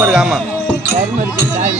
தர்மருக்கு ஆமா தர்மருக்கு தாய்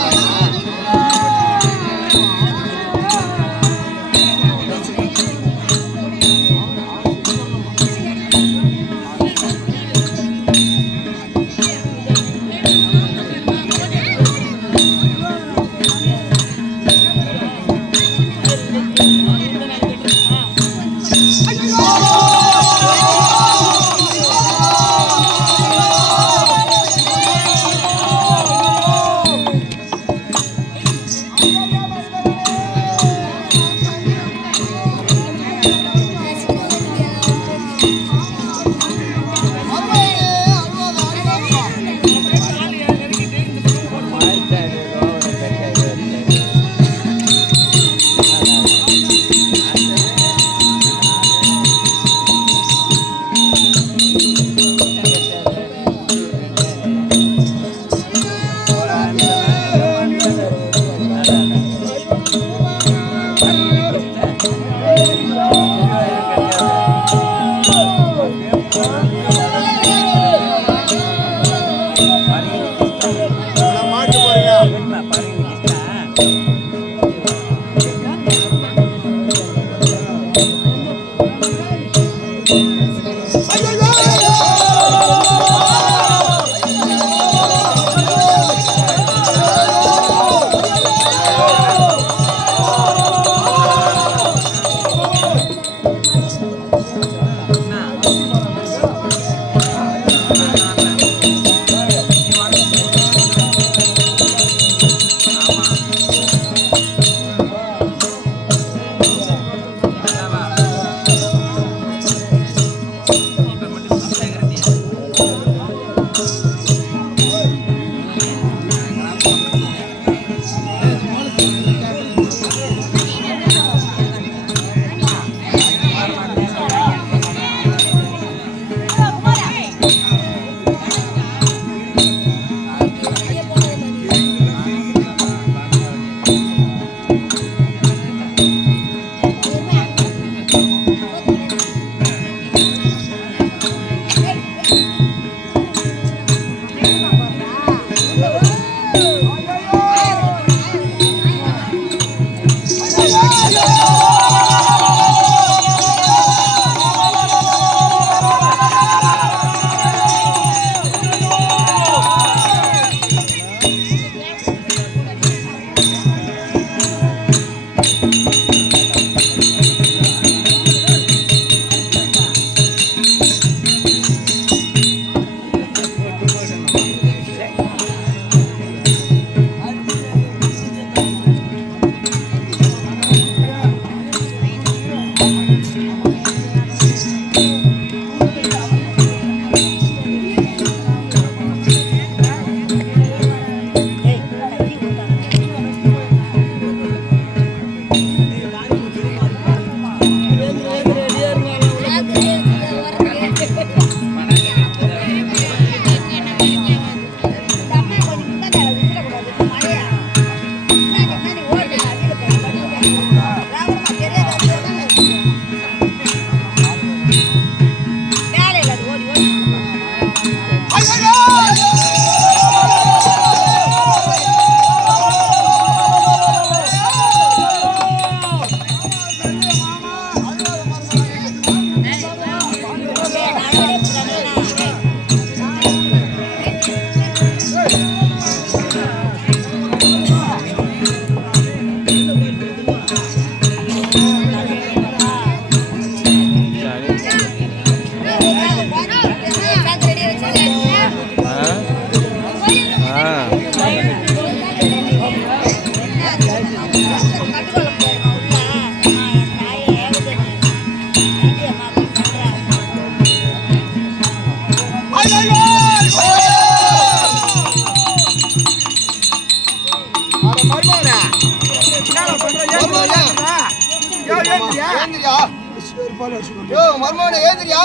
மர்மோனே ஏந்திரியா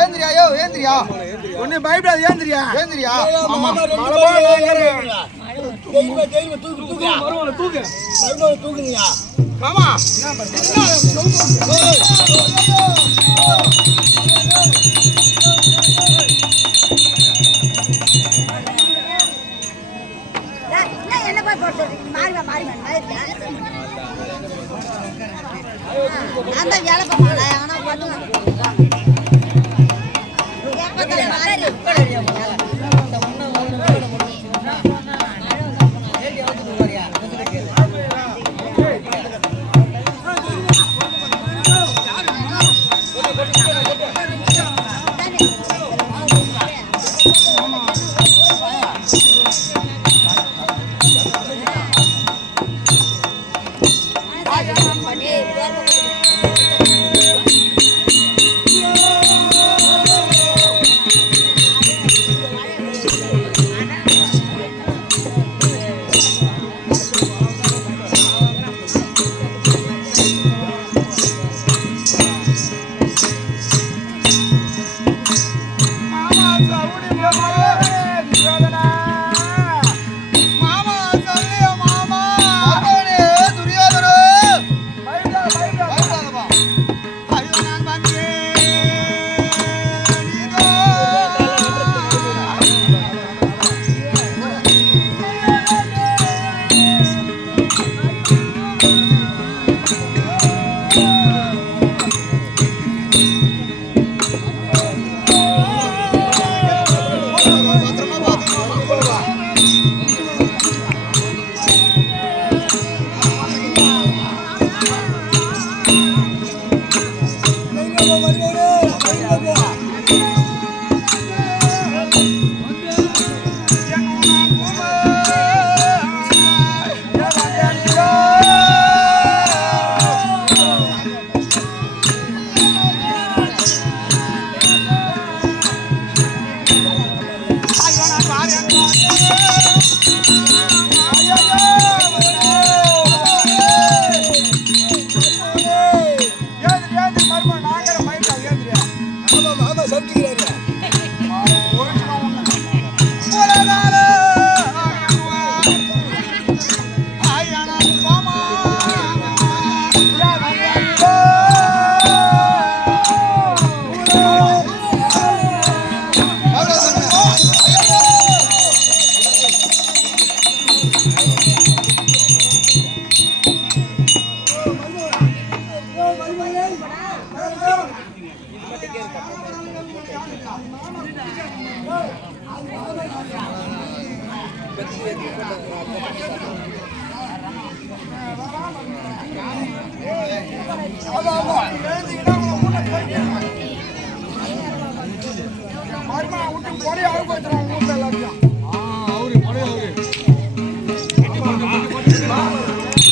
ஏந்திரியா யோ ஏந்திரியா ஒண்ணே பயப்படாத ஏந்திரியா ஏந்திரியா ஆமா தூக்கு தூக்கு மர்மோனே தூக்கு மர்மோனே தூக்குனியா ஆமா அந்த வேலை பண்ணா எவனா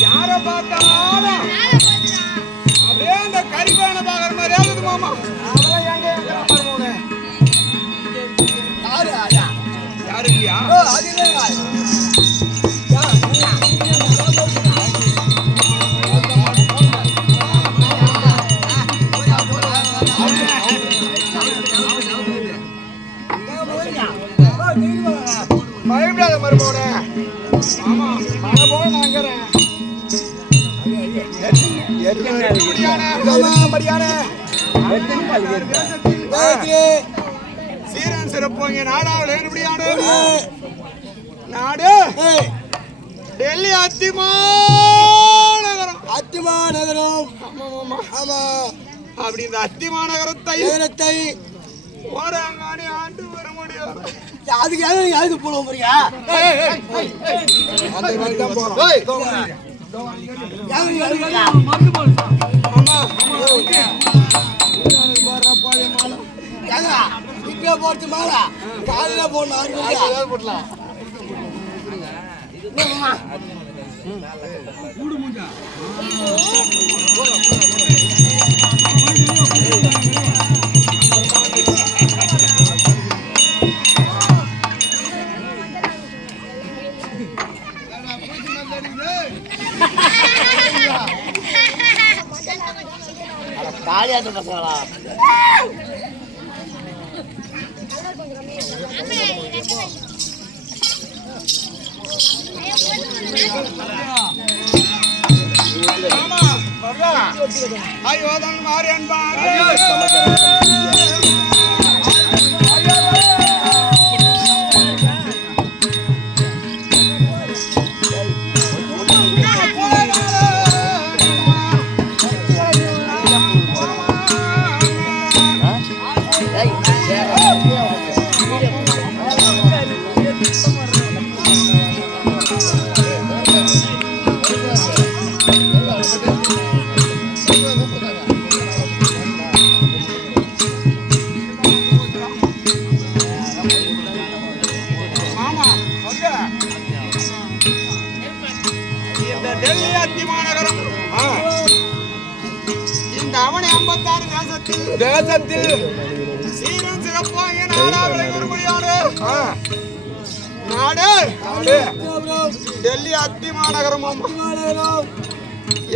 யார பார்த்தாலும் அப்படியே அந்த கரிபான பாக்குற மாதிரி ஆகுது மாமா. அதெல்லாம் யாரு இல்லையா? பயப்படாத மருமோனே. ஆமா மழை போல நான் இருக்கிறேன். சீரன் சிறப்போங்க நாடாவில் எப்படியான நாடு டெல்லி அத்திமாநகரம். அத்திமாநகரம். ஆமா அப்படி இந்த அத்திமாநகரத்தை ஓராங்கானி ஆண்டு வர முடியும். அதுக்கு யாருக்கு போட போறியா? போட்டு மாலா காலையில போடலாம். காலியாட்டு பசங்களா ஐயோ தான் மாறி அன்பாங்க. தேசத்தில் சீரும் சிறப்பாக நாடாவிலை ஒருமுறையான நாடு டெல்லி அத்தி மாநகரமும்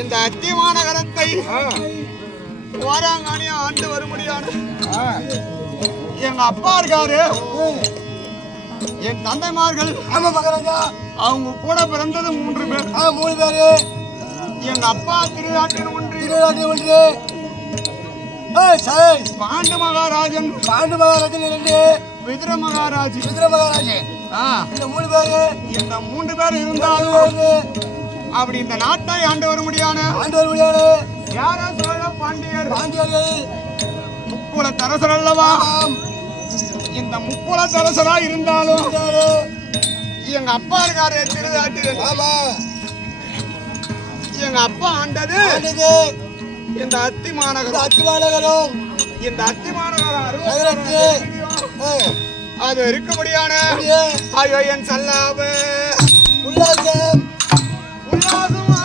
இந்த அத்தி மாநகரத்தை வாராங்காணி ஆண்டு வரும்படியான எங்க அப்பா இருக்காரு, என் தந்தைமார்கள் அவங்க கூட பிறந்தது 3 பேர். 3 பேரு. எங்க அப்பா திருநாட்டின் ஒன்று பாண்டு மகாராஜன் 2 விதுர மகாராஜ் இந்த 3 பேரு. இந்த 3 பேர் இருந்தாலும் அப்படி இந்த நாட்டை ஆண்டு வர முடியான யாரோ சோழ பாண்டியர்கள் முக்குல தரசர் அல்லவா. இந்த முக்குல தரசரா இருந்தாலும் எங்க அப்பா இருக்காரு திருநாட்டில். எங்க அப்பா ஆண்டது இந்த அத்தி மாநகரம். இந்த அத்தி மாநகரம் அது இருக்கும்படியான ஐயோ என் சல்லாப உல்லாசம் உல்லாசமா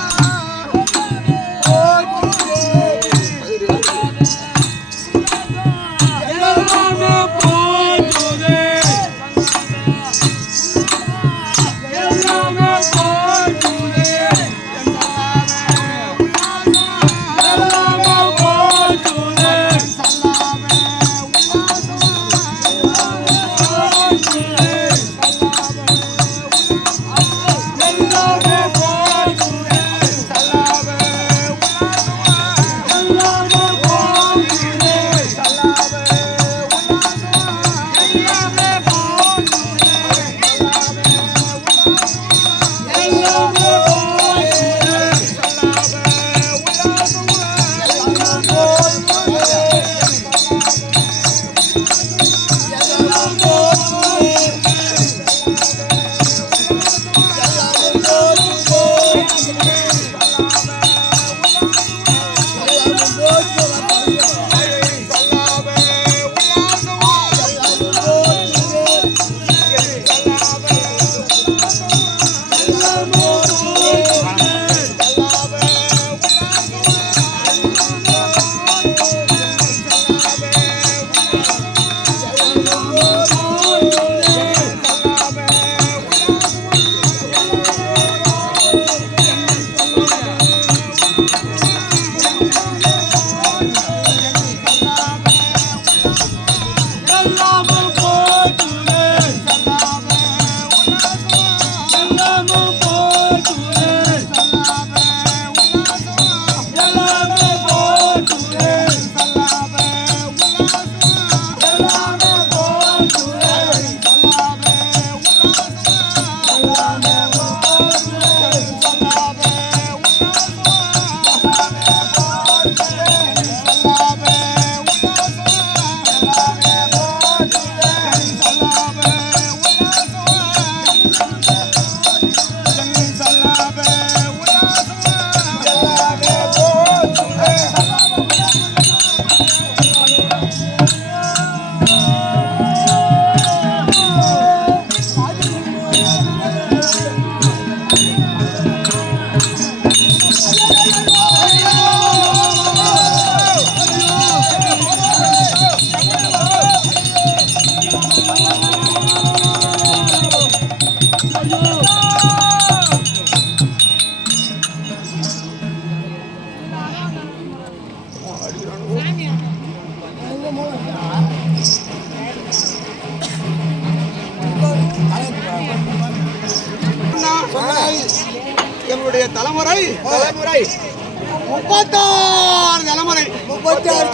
என்னுடைய தலைமுறை 36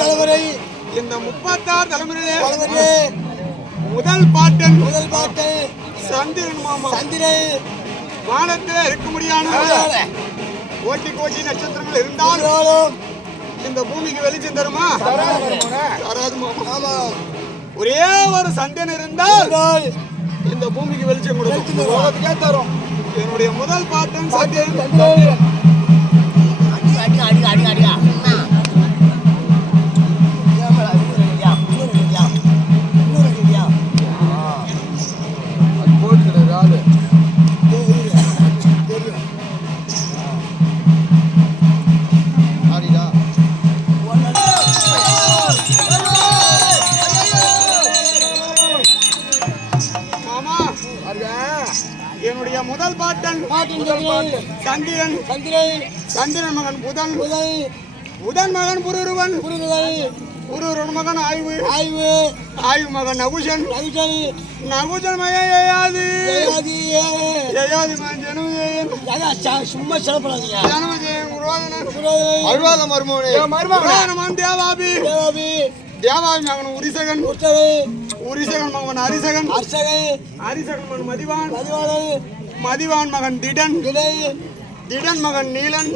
தலைமுறை. இந்த 36 தலைமுறையிலே முதல் பாட்டன் சந்திரன் மாமா. வானத்தில் இருக்க முடியாத கோட்டி கோட்டி நட்சத்திரங்கள் இருந்தாலும் இந்த பூமிக்கு வெளிச்சம் தருமா? தராது மாமா. ஒரே ஒரு சந்திரன் இருந்தால் இந்த பூமிக்கு வெளிச்சம் கொடுக்கும், தரும். என்னுடைய முதல் பாட்டன் சந்திரன். என்னுடைய முதல் பாட்டன் சந்திரன் சந்திரன் மகன் புதன் புதன் மகன் புருருவன் புருருவன் மகன் ஆய்வு ஆய்வு மகன் நகுஷன் நகுஷன் மகன் ஏயாது மகன் ஜனமஜெயன் சும்மா செலப்படாதீங்க. ஜனமஜெயன் அழுவாத மருமகன் தேவாபி தேவாபி மகன் உரிசகன் உரிசகன் மகன் அரிசகன் அரிசகன் மகன் மதிவான் மகன் திடன் திடன் மகன் நீலன்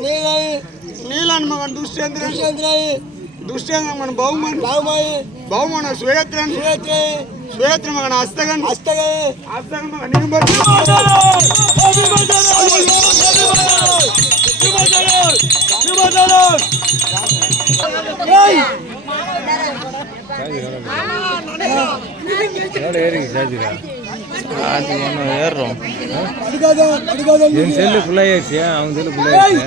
நீலன் மகன் துஷ்யேந்திரன் துஷ்யேந்திரன் மகன் பௌமன் பௌமன சுவேத்திரன் சுவேத்திர மகன் அஸ்தகன் அஸ்தகன் மகன் நிகும்பன் ஏறுறோம் என் செல்லு ஃபுல்லாகிடுச்சு அவன் செல்லு ஃபுல்லாகிடுச்சு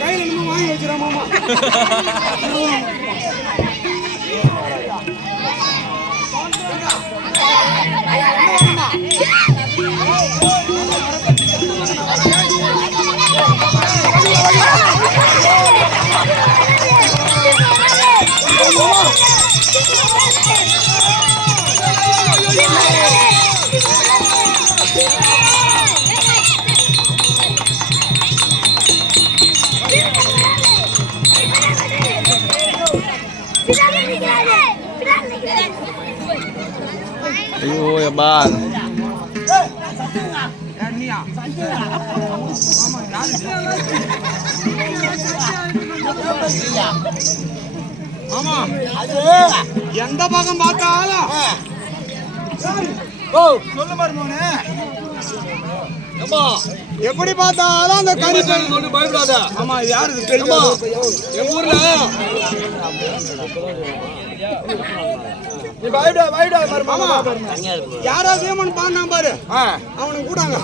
கையில இன்னும் வாங்கி வச்சிடா மாமா ஐயோ எப்பா ஆமா எந்த பக்கம் பார்த்தாலும் சொல்லு மருமகனே. எப்படி பார்த்தாலும் அந்த கறி சொல்லு பயப்படாத. ஆமா யாரு தெரியுமா எங்க ஊர்ல நீ பயப்படாத மருமகன். யாராவது வேமன் பாடினா பாரு அவனுக்கு கூடாங்க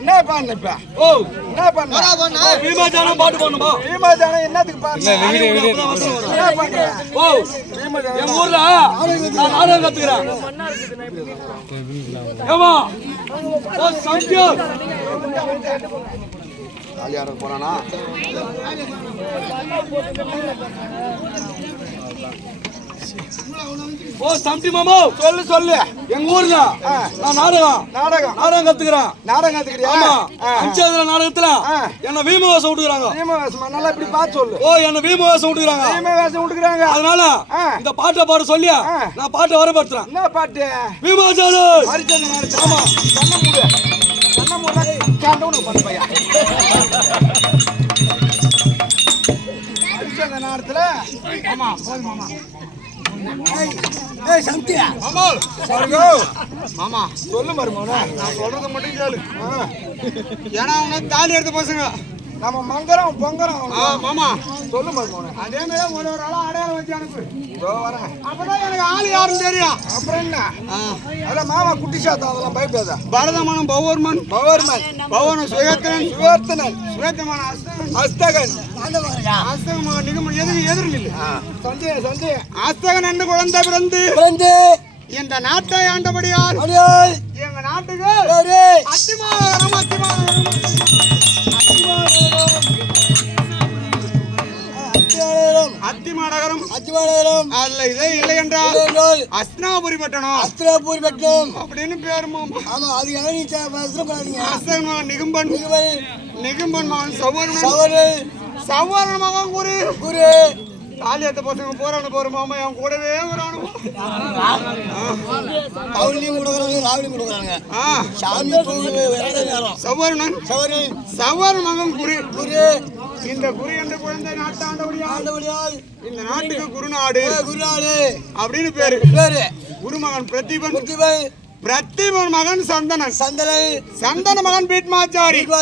என்ன பாடுன இப்ப? என்ன பாடுன? பீமாஜானம் பாட்டு பாடணுமா? பீமாஜானம் என்னத்துக்கு பாடுன? என்ன பாடுன? எங்க ஊர்ல நான் நாடகம் கத்துக்கிறேன். ஏமா ஓ சந்தியூர் காலியாரர் போறானா ஓ சம்டி மாமா சொல்லு எங்க ஊர்ல நான் நாடகம் கத்துக்கிறேன். நாடகம் கத்துக்கிறியா? ஆமா அஞ்சாவது நாடகத்துல என்ன வீமவாசம் விட்டுக்கிறாங்க. நல்லா இப்படி பார்த்து சொல்லு. ஓ என்ன வீமவாசம் விட்டுக்கிறாங்க. விட்டுக்கிறாங்க. அதனால இந்த பாட்டை பாட சொல்லி நான் பாட்டை வரப்படுத்துறேன். என்ன பாட்டு? வீமவாசம். ஆமா கண்ண மூட கேண்டவுன் பண்ண பையா. அந்த நேரத்துல ஆமா போய் மாமா. ஏய் சந்தியா மாமா சர்கோ மாமா சொல்லு மருமகனே. நான் சொல்றத மட்டும் கேளு ஏன்னா அவங்க தாலி எடுத்த பசங்க நம்ம மங்கரம் பொங்கரம். மாமா சொல்லு மருமகனே. அதே மாதிரி ஒரு ஆளா அடையாளம் வச்சு அனுப்பு. இதோ வரேன். அப்பதான் எனக்கு ஆளு யாருன்னு தெரியும். அப்புறம் என்ன? அதெல்லாம் மாமா குட்டி சாத்தா அதெல்லாம் பயப்படாத. பரதமனம் பௌவர்மன் பௌவன சுவேத்திரன் சுவேத்திரமான அஸ்தகன் அஸ்தகமான நிகமன் எதிரில் இல்லை. சந்தேகம் அஸ்தகன் என்று குழந்தை பிறந்து இந்த நாட்டை ஆண்டபடியால் எங்க நாட்டுக்கு அத்திமாநகரம் அத்திமாநகரம் அதுல இதே இல்லை என்றால் அஸ்தினாபுரி பட்டணம் அப்படின்னு பேரு மாமா. அஸ்தகன் மகன் நிகும்பன் மகன் சவர்ணன் மகன் குரு தாலியத்த பசங்க போறானு போற மாமா அவன் கூடவே வரானுங்க. அவளையும் கொடுக்குறாங்க, ராவலையும் கொடுக்குறாங்க. சாமி நேரம் சவரன் மகன் குறி இந்த குறி என்ற குழந்தை நாட்டாண்டபடியால் இந்த நாட்டுக்கு குருநாடு அப்படின்னு பேரு. குருமகன் பிரதிபன் மகன் சந்தன மகன் பீட்மாச்சாரியோட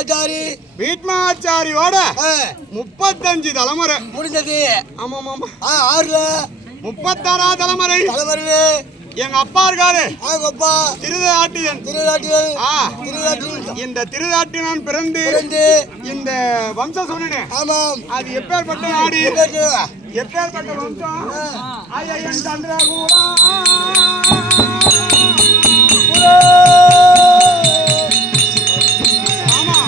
35 தலைமுறை முடிஞ்சது. ஆமா ஆமா 36 தலைமுறை எங்க அப்பா இருக்காரு திருதாட்டியன். இந்த திருதாட்டியன் பிறந்து இந்த வம்சம் சொன்னேன். அது எப்பேற்பட்ட நாடு, எப்பேற்பட்ட வம்சம். ஐயன் சந்திரகூடா ஆமா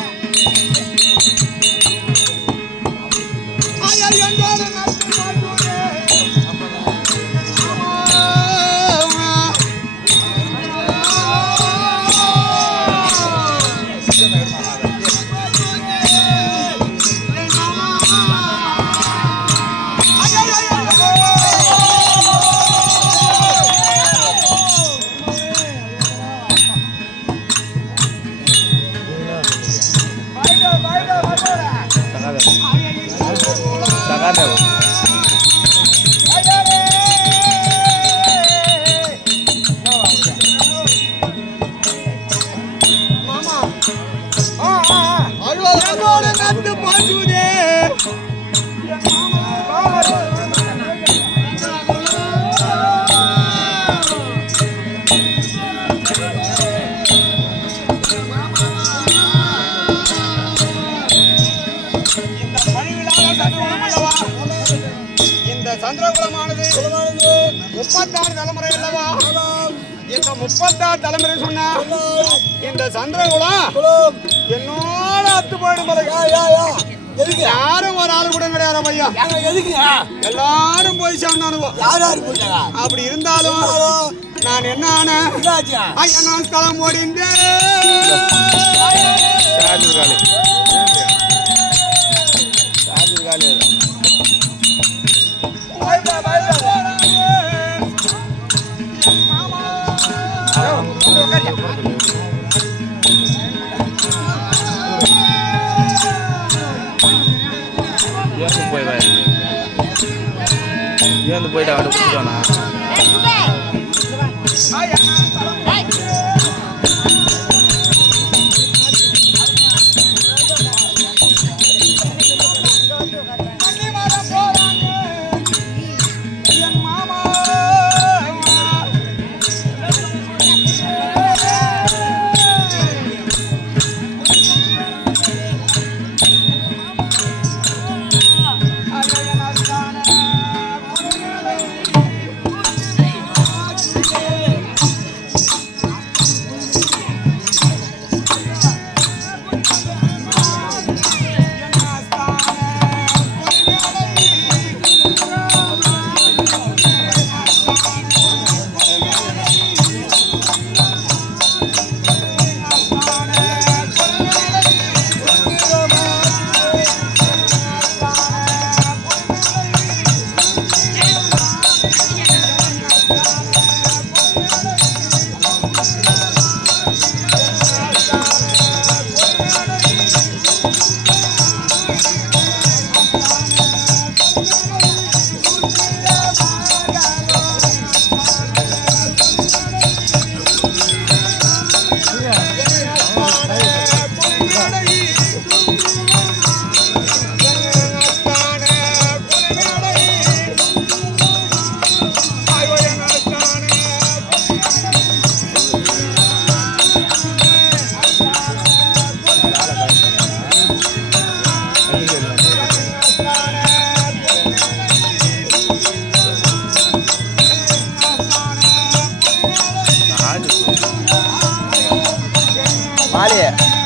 சந்திரகுலமானது 36 தலைமுறை அல்லவா? இந்த 36 தலைமுறை சொன்னா இந்த சந்திரகுலம் என்னோட அத்து போயிடும். யாரும் ஒரு ஆளு கூட கிடையாது பையா. எல்லாரும் போய் சேர்ந்தானுவோ. அப்படி இருந்தாலும் நான் என்ன ஆனேன், ஐயா நான் ஸ்தலம் ஓடிந்தேன். போயிட்டா குடிச்சிட்டானா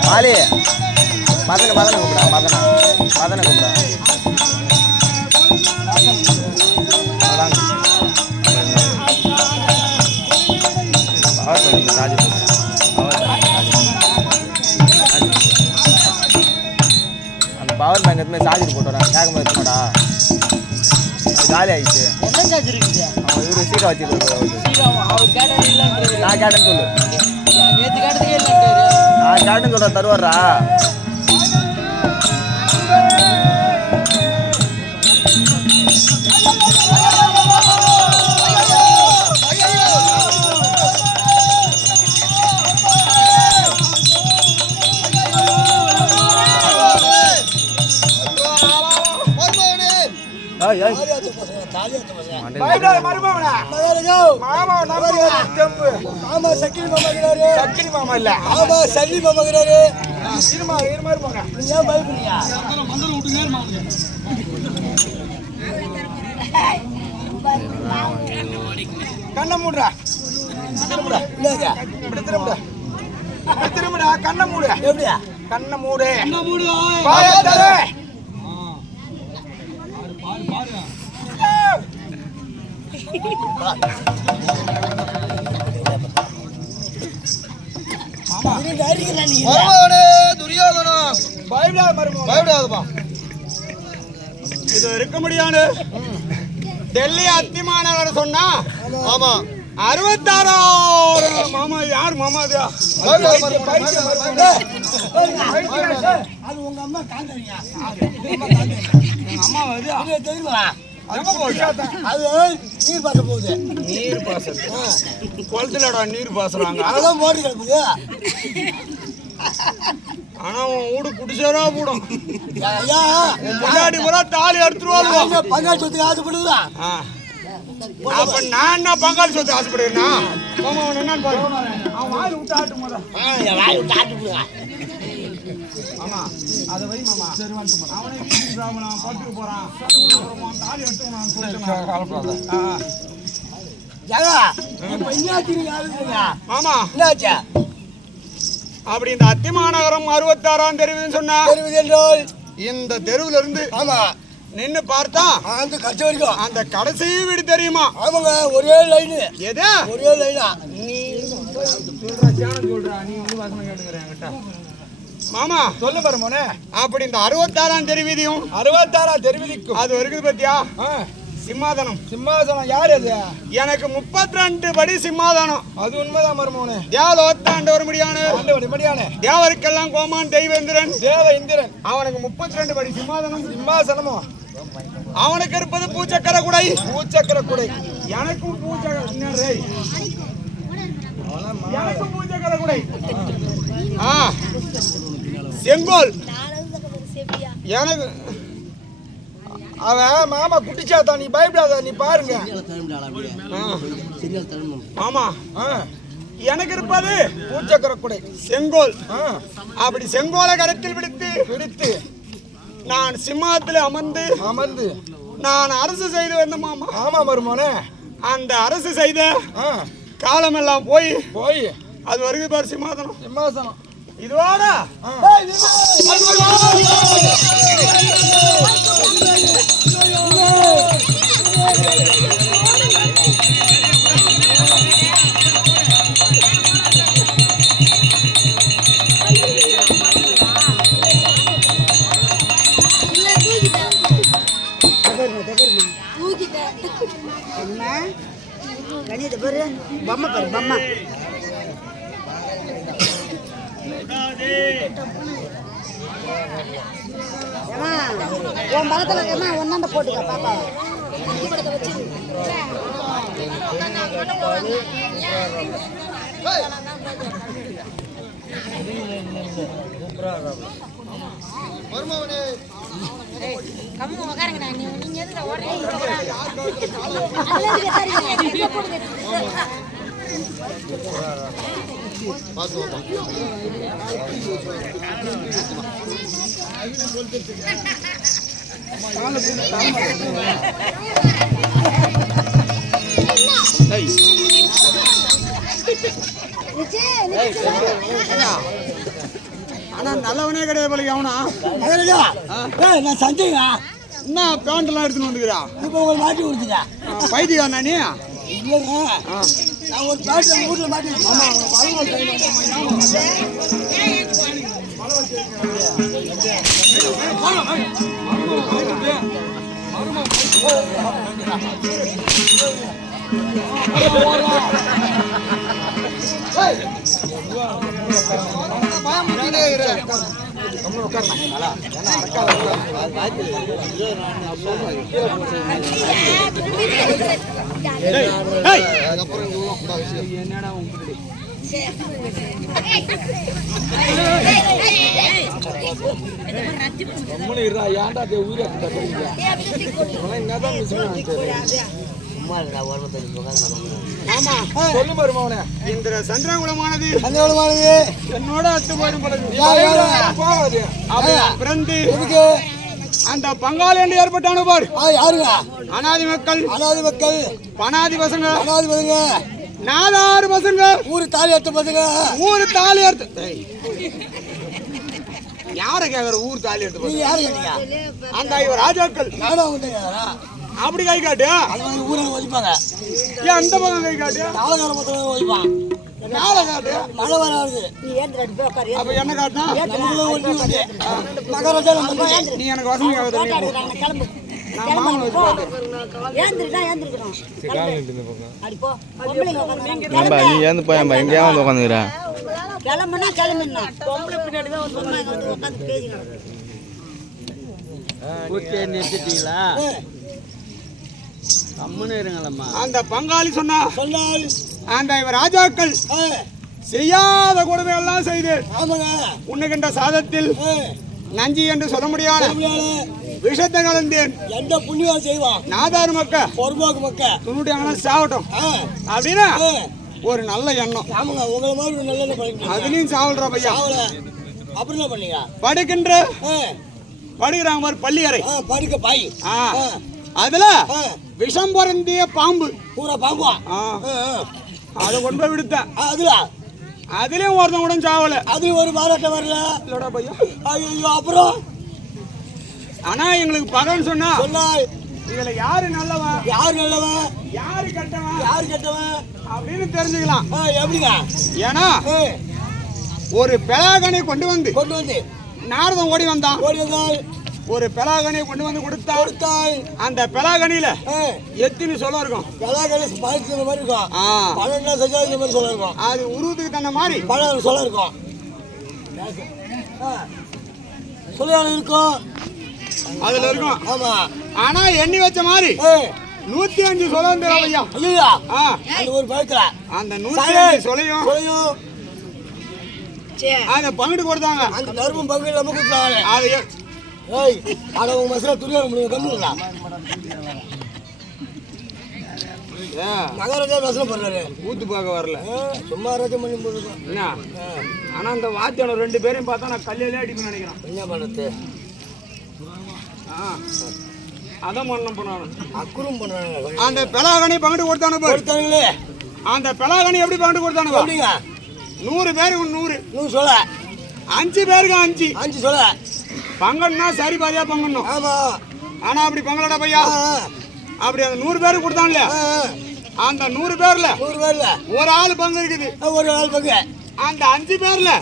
மாலி மதனை கூப்பிடா மதனை கூப்பிடா அந்த பவர் பேங்க் எதுவுமே சார்ஜர் போட்டு வரேன் கேட்க மாதிரி மாடா காலி ஆயிடுச்சு என்ன சார்ஜ் இருக்குது அவன் இவரு சீக்கிரம் வச்சுருக்காரு அவர் கேட்டது இல்லைன்றது நான் கேட்டேன்னு சொல்லு நேற்று கேட்டதுக்கே இல்லைன்றாரு நான் கேட்டேன்னு சொல்கிறேன் தருவாரா மாமா சக்கிலி மாமா இருக்கிறாரு. சக்கிலி மாமா இல்ல ஆமா சல்லி மாமா இருக்கிறாரு. இருமா இருமா போங்க. நீங்க ஏன் பயப்படுறீங்க? மந்தல விட்டு நேர் மாமா. கண்ணை மூடுடா. திரும்புடா. இல்லங்க. இப்படி திரும்புடா. இப்படி திரும்புடா. கண்ணை மூடு. எப்படியா? கண்ணை மூடு. கண்ணை மூடு. வாயை தர. இது இருக்க முடியாது டெல்லி அத்திமானவர் சொன்னா ஆமா 66 மாமா யார் மாமா அது உங்க அம்மா காந்தறியா அம்மா அது தெரியுமா அது நீர் பாச போகுது நீர் பாசம் குளத்துலடா நீர் பாசுறாங்க அதெல்லாம் மோடி கிடக்குது ஆனா உன் வீடு குடிச்சாரா போடும் ஐயா முன்னாடி பூரா தாலி எடுத்துருவாங்க பங்காளி சொத்துக்கு ஆசைப்படுதா அப்ப நான் என்ன பங்காளி சொத்து ஆசைப்படுறேன்னா மாமா அவன் என்னன்னு பாரு அவன் வாய் விட்டு ஆட்டு போதா வாய் விட்டு ஆட்டு போடுவா ஆமா அதை வை மாமா சரி வந்து அவனை வீட்டுக்கு நான் பட்டுக்கு போறான் அப்புறம் தாலி எடுத்துக்கணும் சொல்லிட்டு ஜகா இப்ப இன்னாத்திரி யாருங்க மாமா என்னாச்சா அப்படி இந்த அத்திமாநகரம் 66ஆம் தெருவுன்னு சொன்னா தெரியுது என்றால் இந்த தெருவுல இருந்து ஆமா நின்னு பார்த்தா அந்த கட்சி வரைக்கும் அந்த கடைசி வீடு தெரியுமா ஆமாங்க ஒரே லைனு எது ஒரே லைனா நீ சொல்றா சேனல் சொல்றா நீ வந்து வாசனை கேட்டுங்கற என்கிட்ட மாமா சொல்ல பாரு மோனே அப்படி இந்த 66ஆம் தெருவீதியும் 66ஆம் தெருவிதிக்கும் அது இருக்குது பத்தியா சிம்மாதனம் சிம்மாசனம் யார் அது எனக்கு 32 படி சிம்மாதனம் அது உண்மைதான் மருமோனே தேவலோத்தாண்டு ஒரு முடியான ஆண்டவன் நிம்மதியானே தேவருக்கெல்லாம் கோமான் தெய்வேந்திரன் தேவ இந்திரன் அவனுக்கு 32 படி சிம்மாதனம் சிம்மாசனமோ அவனுக்கு இருப்பது பூச்சக்கர குடை பூச்சக்கர குடை எனக்கும் எனக்கும் பூச்சக்கர குடை செங்கோல் எனக்கு அவன் மாமா குட்டிச்சாத்தா நீ பயப்படாத நீ பாருங்க ஆமா எனக்கு இருப்பது பூச்சக்கர குடை செங்கோல் அப்படி செங்கோலை கரத்தில் பிடித்து நான் சிம்மாத்தில் அமர்ந்து நான் அரசு செய்து வந்த மாமா ஆமா மருமோனே அந்த அரசு செய்த காலமெல்லாம் போய் அது வருது பாரு சிம்மாசனம் சிம்மாசனம் இதுவாட பொம்மை பாரு பொம்மை உன் பலத்துல ஒன்னாண்ட போட்டுக்க பாப்பா கம்மு உட்காருங்க நீங்க எதுக்கு ஓடுறீங்க ஆனா நல்லவனே கிடையாது போல அவனா நான் சஞ்சய்யா என்ன பேண்ட் எல்லாம் எடுத்துன்னு வந்துக்கிறா இப்போ உங்களை மாட்டி கொடுத்துட்டா பைத்தியம் நானே இல்லைங்க நான் ஒரு பேண்ட் ஊர்ல மாட்டி சொல்லு மருமவனே, இந்த சந்திரகுலமானது என்னோட அத்து போயிடும் போகாது. அப்படி பிறந்து எதுக்கு அந்த பங்காளி என்று ஏற்பட்டானு பாரு. யாருங்க? அனாதி மக்கள், பனாதி பசங்க, பசங்க, நாலாறு பசங்க, ஊரு தாலி எடுத்த பசங்க, ஊரு தாலி எடுத்து யார கேக்குற? ஊர் தாலி எடுத்து நீங்க யாரு கேட்டீங்க? அந்த இவர் ராஜாக்கள் நானும் வந்து அப்படி கை காட்டு. அது மாதிரி ஊரை ஒழிப்பாங்க. ஏன் அந்த பக்கம் கை காட்டு? நாலகால மொத்தம் ஒழிப்பான். மேல காட்டு. மழை வராது. அப்ப என்ன காட்டினா மகராஜா நீ எனக்கு வசதி ஆகுது. நான் மாமன் வச்சு பார்த்தேன். ஏன்பா நீ ஏந்து போயம்பா இங்கேயா வந்து உட்காந்துக்கிறேன். கிளம்புனா கிளம்பினா பொம்பளை பின்னாடி தான் வந்து உட்காந்து பேசிக்கிறோம். நிறுத்திட்டீங்களா? கம்முன்னு இருங்களம்மா. அந்த பங்காளி சொன்னால் சொன்னால் அந்த இவர் ராஜாக்கள் செய்யாத கொடுமை எல்லாம் செய்து ஆமாங்க உன்னுகின்ற சாதத்தில் நஞ்சி என்று சொல்ல முடியாது விஷத்தை கலந்தேன். எந்த புண்ணியம் செய்வான் நாதாறு மக்க பொறுப்பாக்கு மக்க துணுட்டி அங்கே சாவட்டும் அப்படின்னா ஒரு நல்ல எண்ணம். ஆமாங்க உங்களை மாதிரி ஒரு நல்ல பண்ணிக்கலாம். அதுலயும் சாவல்ற பையா அப்படி என்ன பண்ணீங்க? படுக்கின்ற படுக்கிறாங்க மாதிரி பள்ளி அறை படுக்க பாய் அதுல விஷம் பொருந்திய பாம்பு பூரா பாம்புவா அதை கொண்டு போய் விடுத்தேன். அதுலயும் ஒருத்தன் கூட சாவல. அதுலயும் ஒரு பாராட்டம் வரல இல்லடா பையா. ஐயோ அப்புறம் ஆனா எங்களுக்கு பகன்னு சொன்னா சொன்னா இதுல யாரு நல்லவன் யாரு நல்லவன் யாரு கெட்டவன் யாரு கெட்டவன் அப்படின்னு தெரிஞ்சுக்கலாம். எப்படிங்க? ஏன்னா ஒரு பெலாகனை கொண்டு வந்து நாரதன் ஓடி வந்தான். ஒரு பெலாகனியை கொண்டு வந்து கொடுத்தால் அந்த பெலாகனியில எத்தனை சொல்ல இருக்கும்? அது உருவத்துக்கு தந்த மாதிரி சொல்ல இருக்கும். அதுல இருக்கும். ஆமா. ஆனா எண்ணி வச்ச மாதிரி 105 சொல்ல ஐயா. ஐயா அந்த ஒரு பழத்துல அந்த 105 சொல்லையும் அந்த பங்கிட்டு கொடுத்தாங்க. அந்த தர்மம் பங்கு நம்ம கொடுத்தாங்க. அது ஏய் அட உங்க மசரா துணியா முடியும் கம்முடா. மகாராஜா வசனம் பண்றாரு. ஊத்து பார்க்க வரல. சும்மா ராஜம் பண்ணி போடுறோம். என்ன? ஆனா அந்த வாத்தியோட 2 பேரையும் பார்த்தா நான் கல்லையிலே அடிக்கணும்னு நினைக்கிறேன். என்ன பண்ணது? அதான் மரணம் பண்ணானு. அக்குறும் பண்றாங்க. அந்த பெலாகனி பங்கிட்டு கொடுத்தானுங்களே. அந்த பெலாகனி எப்படி பங்கிட்டு கொடுத்தானுங்க? எப்படிங்க? 100 பேருக்கு 100. 100 சொல்ல. 5 பேருக்கு 5. 5 சொல்ல. பங்கன்னா சரி பாதியா பங்கணும். ஆமா. ஆனா அப்படி பங்களடா பையா. அப்படி அந்த 100 பேருக்கு கொடுத்தாங்கல்ல. அந்த 100 பேர்ல ஒரு ஆள் பங்கு இருக்குது. ஒரு ஆள் பங்கு. அந்த 5 பேர்ல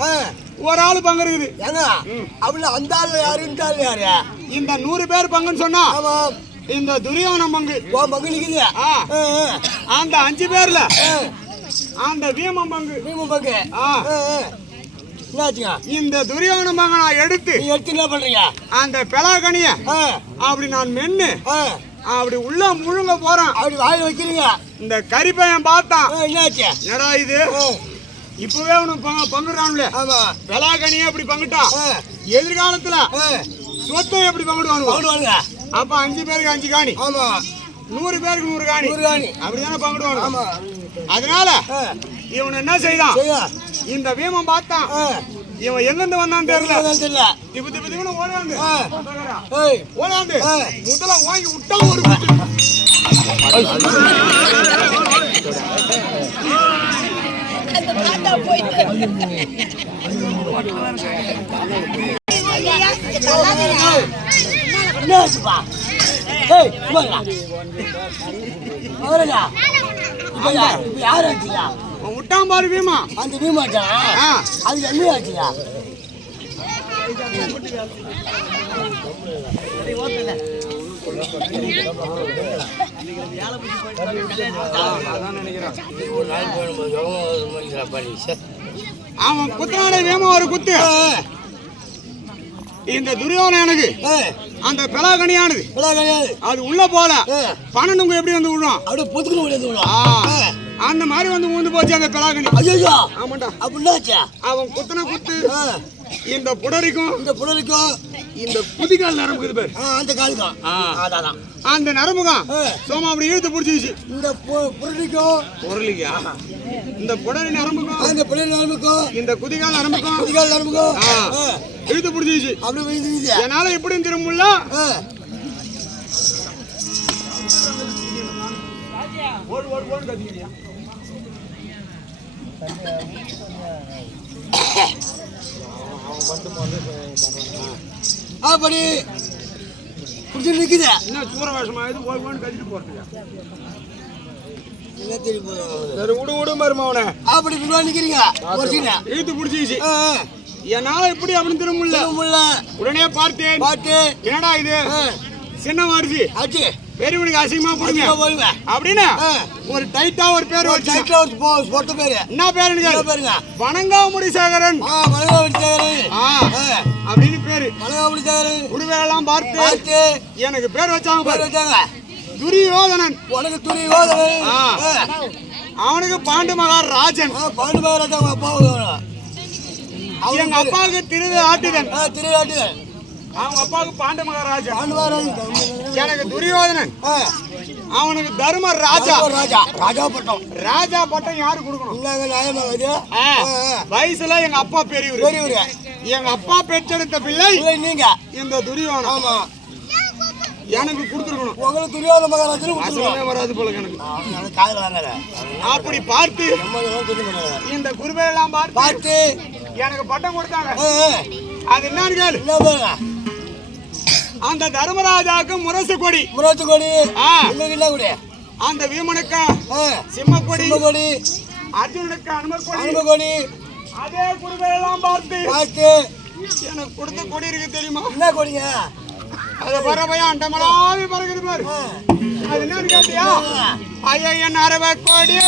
ஒரு ஆள் பங்கு இருக்குது. ஏங்க அப்படி அந்த ஆள் யாரு இந்த ஆள் யாரு? இந்த 100 பேர் பங்குன்னு சொன்னா இந்த துரியோதன பங்கு பங்கு நிக்குது. அந்த 5 பேர்ல அந்த வீமம் பங்கு. பங்கு இந்த துரியோதன பங்க நான் எடுத்து என்ன பண்றீங்க? அந்த பெலாகனிய அப்படி நான் மென்னு அப்படி உள்ள முழுங்க போறேன். அப்படி வாயில வைக்கிறீங்க. இந்த கரிப்பையன் பார்த்தான். என்னாச்சு? என்னடா இது இப்பவே உனக்கு பங்குறான்ல. பெலாகனிய அப்படி பங்குட்டான். எதிர்காலத்துல சொத்தை எப்படி பங்குடுவானுங்க? அப்ப 5 பேருக்கு 5 காணி. 100 பேருக்கு 100 காணி. அப்படிதானே பங்குடுவானு. அதனால இவன் என்ன செய்தான்? இந்த வீமம் பார்த்தான். இவன் எங்கிருந்து வந்தான் தெரியல. திப்பு திப்பு திப்புன்னு ஓடாந்து முதல்ல வாங்கி விட்டா ஒரு விட்டான் பாரு வீமா. அந்த வீமாட்டா அது என்ன ஆச்சுயா? அவன் குத்துனானே வேமா ஒரு குத்து. இந்த துரியோதனனுக்கு அந்த பெலாகனியானது அது உள்ள போல பணனுங்க எப்படி வந்து விடுறோம் அப்படியே பொத்துக்கு விழுந்து அந்த மாதிரி வந்து ஊந்து போச்சு அந்த பெலாகனி. ஐயோ ஆமாண்டா. அப்படின்னாச்சா அவன் குத்துன குத்து இந்த புடரிக்கும் இந்த குதிகால் நரம்பு இது பேர் அந்த காலுக்கும் அதான் அந்த நரம்புகம் சோமா அப்படி இழுத்து பிடிச்சிச்சு. இந்த புரளிக்கும் பொருளிக்கா இந்த புடரி நரம்புக்கும் அந்த புடரி நரம்புக்கும் இந்த குதிகால் நரம்புக்கும் இழுத்து பிடிச்சிச்சு. அப்படி விழுந்து என்னால எப்படின்னு திரும்பல. அப்படி குடிச்சு நிக்குது. என்ன சூற வேஷமா இது போய் போய் கட்டிட்டு போறதுங்க. என்ன தெரியும் சரி விடு மருமா அவனை. அப்படி பின்னாடி நிக்கிறீங்க இழுத்து பிடிச்சிச்சு. என்னால எப்படி அப்படின்னு திரும்பல. உடனே பார்த்து என்னடா இது சின்ன மாறுச்சு ஆச்சு பெரியவனுக்கு அசிங்கமா போடுங்க அப்படின்னு ஒரு டைட்டா ஒரு பேர் போட்ட பேரு என்ன பேருங்க பாருங்க வணங்காமுடி சேகரன் அப்படின்னு பேரு. உடுவையெல்லாம் பார்த்து எனக்கு பேர் வச்சாங்க துரியோதனன். உனக்கு துரியோதனன் அவனுக்கு பாண்டு மகாராஜன். பாண்டு மகாராஜா அப்பா எங்க அப்பாவுக்கு திருஆட்டுதன். அவங்க அப்பாவுக்கு பாண்டு மகாராஜன். எனக்கு துரியோதனன். அவனுக்கு தர்ம ராஜா. ராஜா பட்டம் யாரு கொடுக்கணும்? வயசுல எங்க அப்பா பெரியவர். எங்க அப்பா பெற்றெடுத்த பிள்ளை நீங்க இந்த துரியோதனன். எனக்கு கொடுத்துருக்கணும். உங்களுக்கு துரியோதன மகாராஜன் வராது போல எனக்கு. அப்படி பார்த்து இந்த குருவையெல்லாம் பார்த்து எனக்கு பட்டம் கொடுத்தாங்க. அது என்னன்னு கேளு. அந்த தர்மராஜாவுக்கு முரசு கொடி. அந்த வீமனுக்கு சிம்ம கொடி. அர்ஜுனுக்கு அனும கொடி. அதே குருவையெல்லாம் பார்த்து எனக்கு கொடுத்த கொடி இருக்கு தெரியுமா? என்ன கொடிங்க? அது பறவையா அண்டமலாவி பறகுது பாரு. அது என்னன்னு கேட்டியா? ஐயன் அரவ கொடி.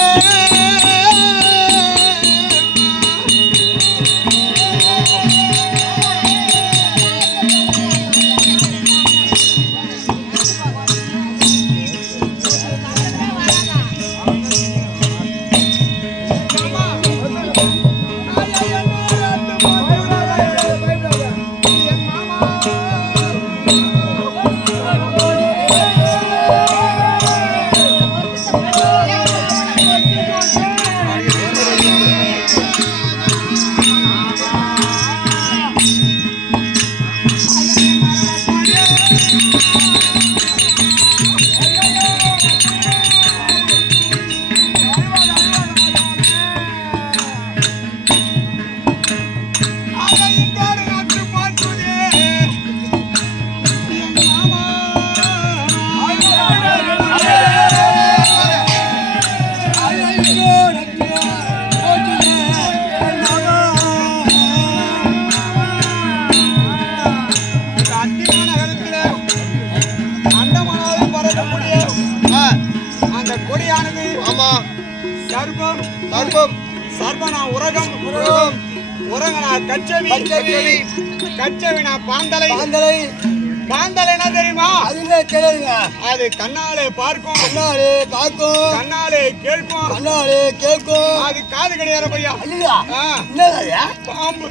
சர்வனா உரகம் உரகனா கச்சவி கச்சவினா பாந்தலை பாந்தலைனா தெரியுமா? அது கண்ணாலே பார்க்கும் கண்ணாலே கேட்கும். அது காது கிடையாது பையா. பாம்பு.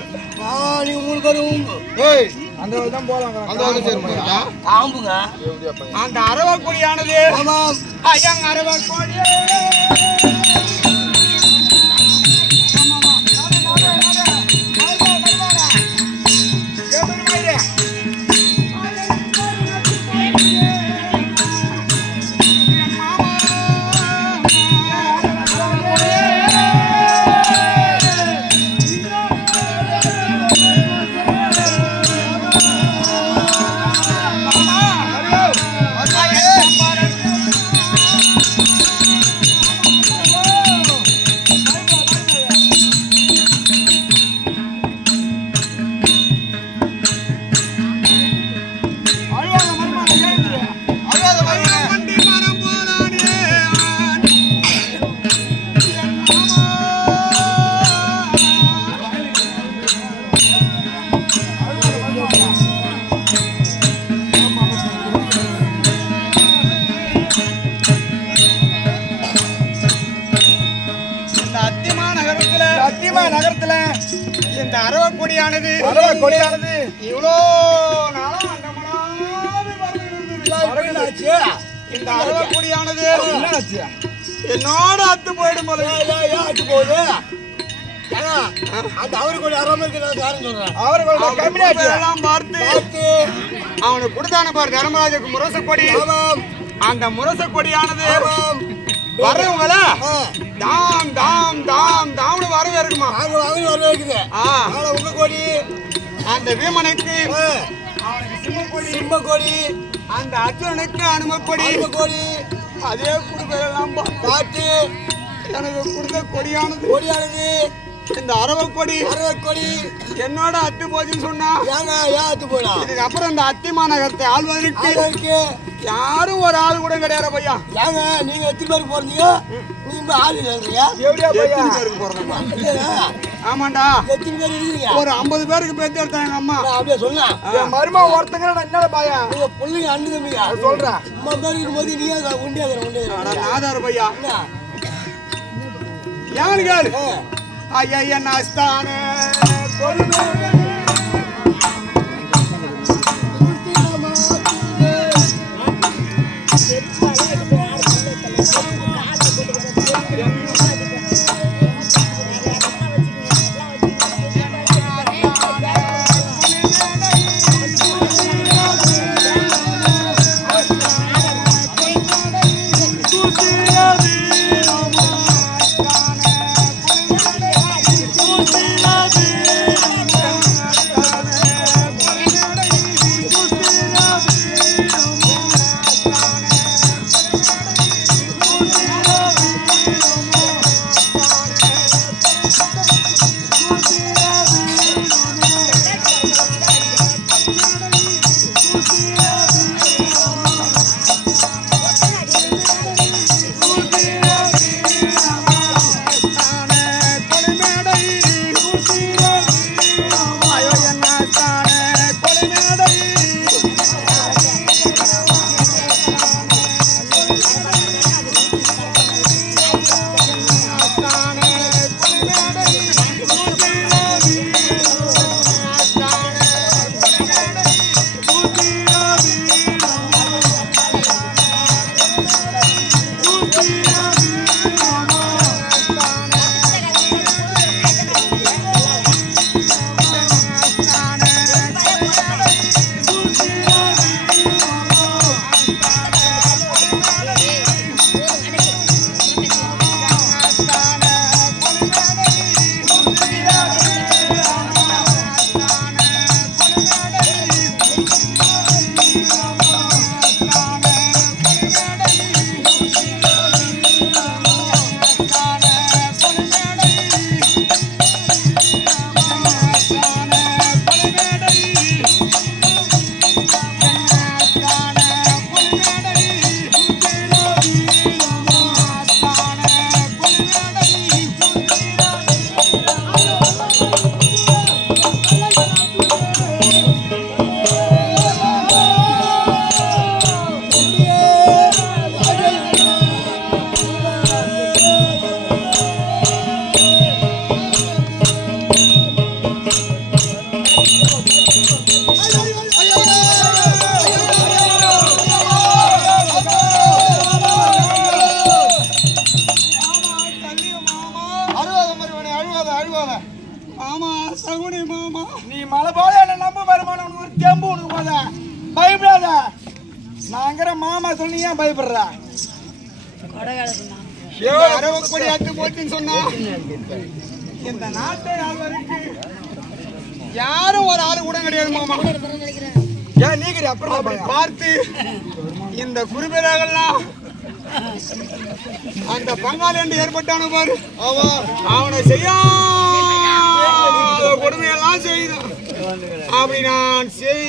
அந்த அரவக்கொடியானது ஐயங் அரவக்கொடி. நகரத்துல இந்த அரவக்கொடியானது இவ்வளோ நாளா அண்டமனாவே பறந்துகிட்டு இருந்தது. இந்த அரவக்கொடியானது என்னோட அத்து போயிடும் போல. அத்து போகுது அந்த அவருக்கு எல்லாம் பார்த்து அவனுக்கு கொடுத்தான பாரு தர்மராஜுக்கு முரசக்கொடி. அந்த முரசக்கொடியானது வரவங்கள தாம் தாம் தாம் தாம்னு வரவே இருக்குமா? உங்க கொடி அந்த வீமனுக்கு சிம்மக்கொடி, அந்த அர்ஜுனனுக்கு அனுமக்கொடி கொடி அதே கொடுக்கலாம் பாட்டு எனக்கு கொடுத்த கொடியானது இந்த அரவக்கொடி என்னோட அத்து போச்சுன்னு சொன்னா இதுக்கு அப்புறம் இந்த அத்திமா நகரத்தை ஆள்வதற்கு யாரும் ஒரு ஆள் கூட கிடையாது பையா. ஏங்க நீங்க எத்தனை பேருக்கு போறீங்க? நீங்க ஆள் இல்லையா? எத்தனை பேருக்கு போறீங்க? ஆமாண்டா எத்தனை பேர் இருக்கீங்க? ஒரு 50 பேருக்கு பேத்து எடுத்தாங்க எங்க அம்மா. அப்படியே சொன்னா மருமா ஒருத்தங்க என்னடா பையா உங்க பிள்ளைங்க அண்ணு தம்பியா சொல்றேன். 50 பேர் இருக்கும்போது நீங்க உண்டியா நாதார் பையா யானு கேளு. ஐயா நாஸ்தானே நீ மலை போல என்ன நம்ப வருமான உனக்கு ஒரு தெம்பு உனக்கு போத பயப்படாத. நாங்கிற மாமா சொல்லி ஏன் பயப்படுறா? அரவக்கொடி அத்து போச்சுன்னு சொன்னா இந்த நாட்டை ஆள்வதற்கு யாரும் ஒரு ஆளு கூட கிடையாது மாமா. ஏன் நீங்க அப்புறம் பார்த்து இந்த குருபேரர்கள்லாம் அந்த பங்காளி என்று ஏற்பட்டானு பாரு அவனை செய்யாத கொடுமையெல்லாம் செய்தான். அப்படி நான் செய்